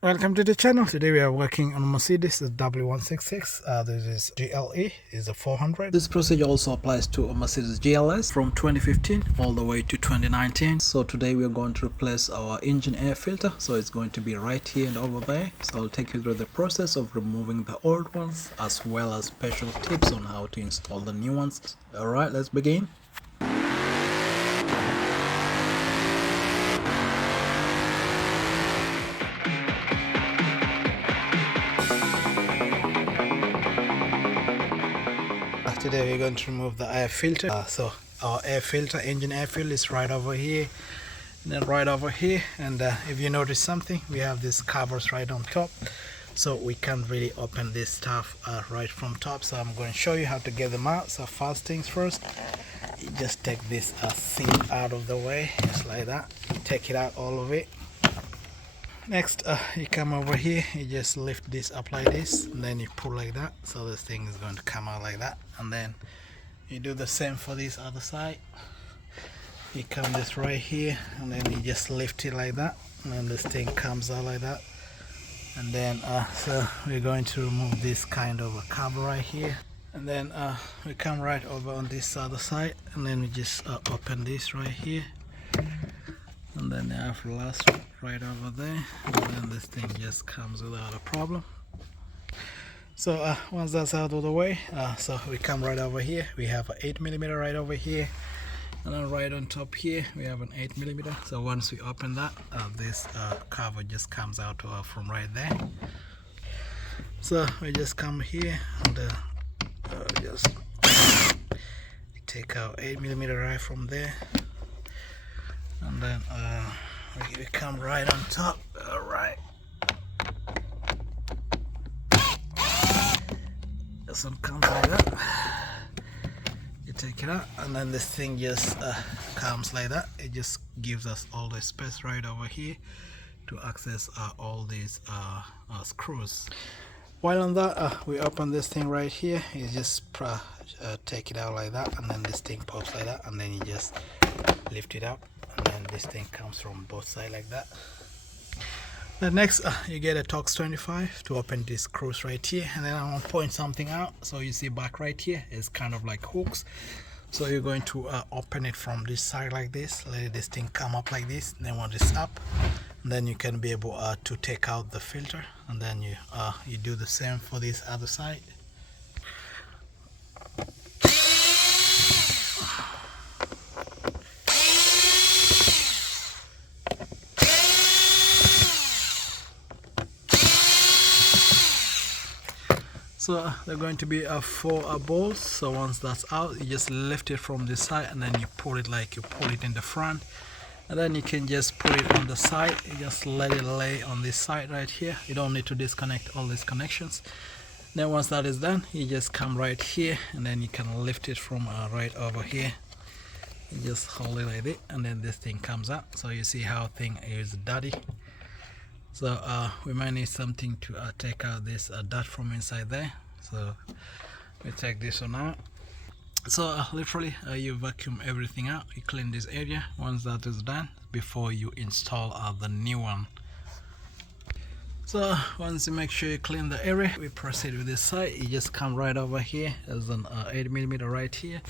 Welcome to the channel. Today we are working on a Mercedes W166. This is GLE, is a 400. This procedure also applies to a Mercedes GLS from 2015 all the way to 2019. So today we are going to replace our engine air filter. So it's going to be right here and over there. So I'll take you through the process of removing the old ones as well as special tips on how to install the new ones. Alright, let's begin. Today we're going to remove the air filter. So our air filter, engine air filter, is right over here and then right over here. And if you notice something, we have these covers right on top, so we can't really open this stuff right from top. So I'm going to show you how to get them out. So first things first, you just take this seat out of the way, just like that. You take it out, all of it. Next, you come over here, you just lift this up like this, and then you pull like that, so this thing is going to come out like that. And then you do the same for this other side. You come this right here, and then you just lift it like that, and then this thing comes out like that. And then so we're going to remove this kind of a cover right here, and then we come right over on this other side, and then we just open this right here. And then you have the last one right over there, and then this thing just comes without a problem. So once that's out of the way, so we come right over here. We have an 8mm right over here, and then right on top here we have an 8mm. So once we open that, this cover just comes out from right there. So we just come here and just take our 8mm right from there. And then we come right on top. Alright, this one comes like that. You take it out, and then this thing just comes like that. It just gives us all the space right over here to access all these screws. While on that, we open this thing right here. You just take it out like that, and then this thing pops like that, and then you just lift it up, and then this thing comes from both sides like that. Then next, you get a Torx 25 to open these screws right here, and then I want to point something out. So you see back right here is kind of like hooks. So you're going to open it from this side like this, let this thing come up like this, then when it's up, and then you can be able to take out the filter, and then you do the same for this other side. So they're going to be 4 bolts. So once that's out, you just lift it from this side, and then you pull it like you pull it in the front, and then you can just put it on the side. You just let it lay on this side right here. You don't need to disconnect all these connections. Then once that is done, you just come right here, and then you can lift it from right over here. You just hold it like this, and then this thing comes out. So you see how thing is dirty. So we might need something to take out this dirt from inside there. So we take this one out. So literally you vacuum everything out, you clean this area. Once that is done, before you install the new one. So once you make sure you clean the area, we proceed with this side. You just come right over here. There's an 8mm right here,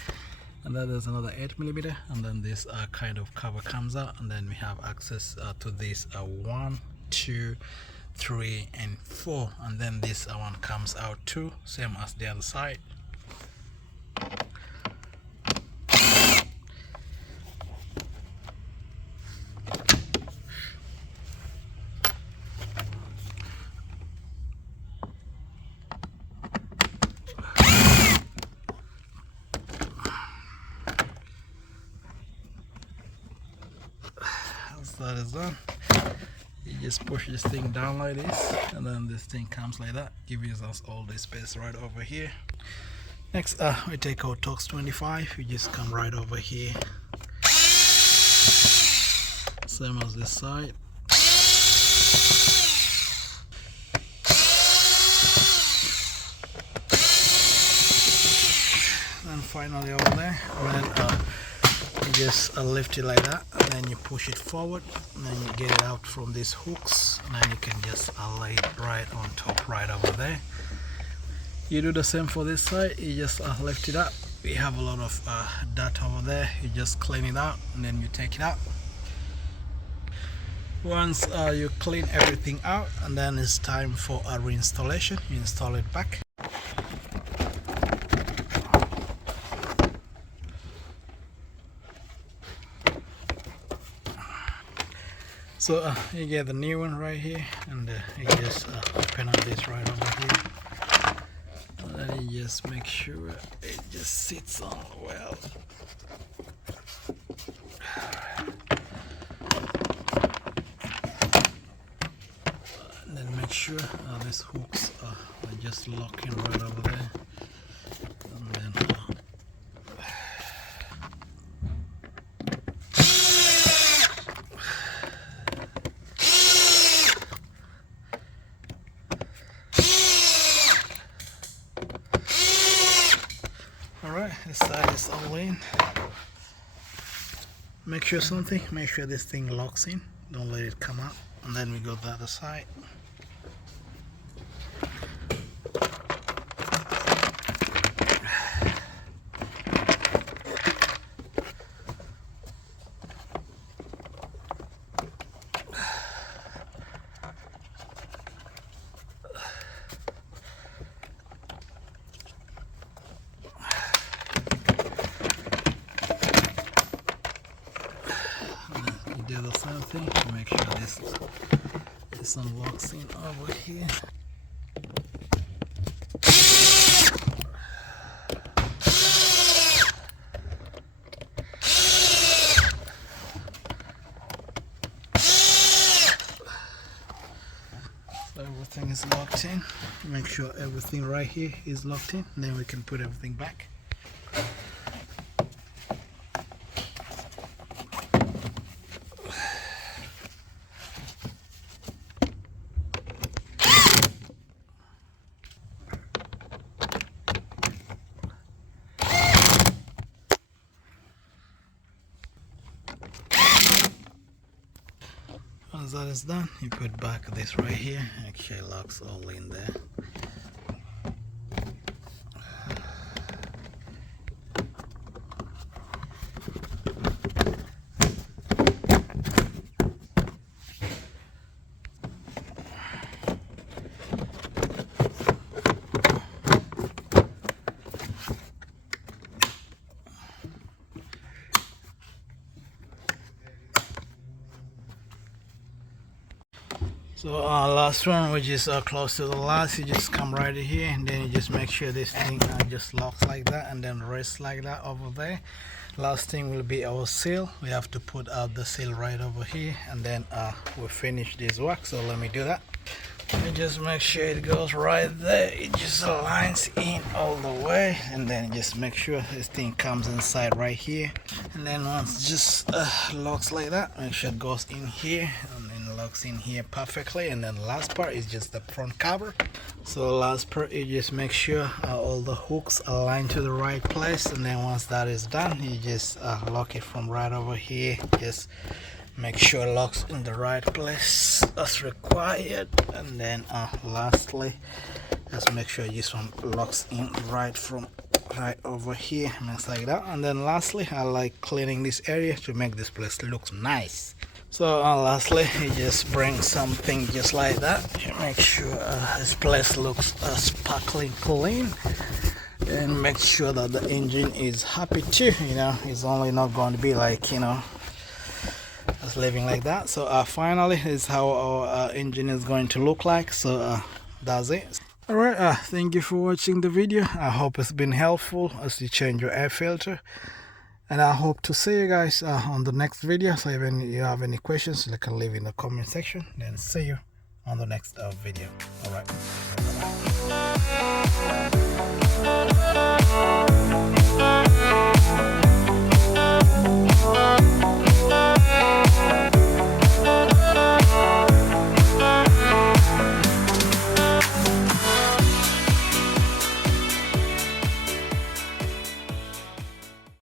and then there's another 8mm, and then this kind of cover comes out, and then we have access to this 1, 2, 3 and 4, and then this one comes out too, same as the other side. Once that is done, you just push this thing down like this, and then this thing comes like that, giving us all this space right over here. Next, we take our Torx 25. We just come right over here, same as this side. And finally over there, and then just lift it like that, and then you push it forward, and then you get it out from these hooks, and then you can just lay it right on top right over there. You do the same for this side. You just lift it up. We have a lot of dirt over there. You just clean it out, and then you take it out. Once you clean everything out, and then it's time for a reinstallation. You install it back. So you get the new one right here, and you just open up this right over here, and then you just make sure it just sits on well. And then make sure these hooks are just locking right over there, and then alright, this side is all in. Make sure this thing locks in, don't let it come out, and then we go to the other side. Do the same thing to make sure this unlocks in over here. So everything is locked in. Make sure everything right here is locked in, and then we can put everything back. Once that is done, you put back this right here. Actually locks all in there. So last one, which is close to the last, you just come right here, and then you just make sure this thing just locks like that, and then rests like that over there. Last thing will be our seal. We have to put out the seal right over here, and then we'll finish this work. So let me do that. You just make sure it goes right there. It just aligns in all the way, and then just make sure this thing comes inside right here, and then once it just locks like that, make sure it goes in here, and then locks in here perfectly. And then the last part is just the front cover. So the last part, you just make sure all the hooks align to the right place, and then once that is done, you just lock it from right over here. Just make sure it locks in the right place as required, and then lastly, just make sure this one locks in right over here, and like that. And then lastly, I like cleaning this area to make this place look nice. So lastly, you just bring something just like that to make sure this place looks sparkling clean, and make sure that the engine is happy too. It's only not going to be like just living like that. So finally, this is how our engine is going to look like. So that's it. Alright, thank you for watching the video. I hope it's been helpful as you change your air filter, and I hope to see you guys on the next video. So if you have any questions, you can leave in the comment section. Then see you on the next video. Alright.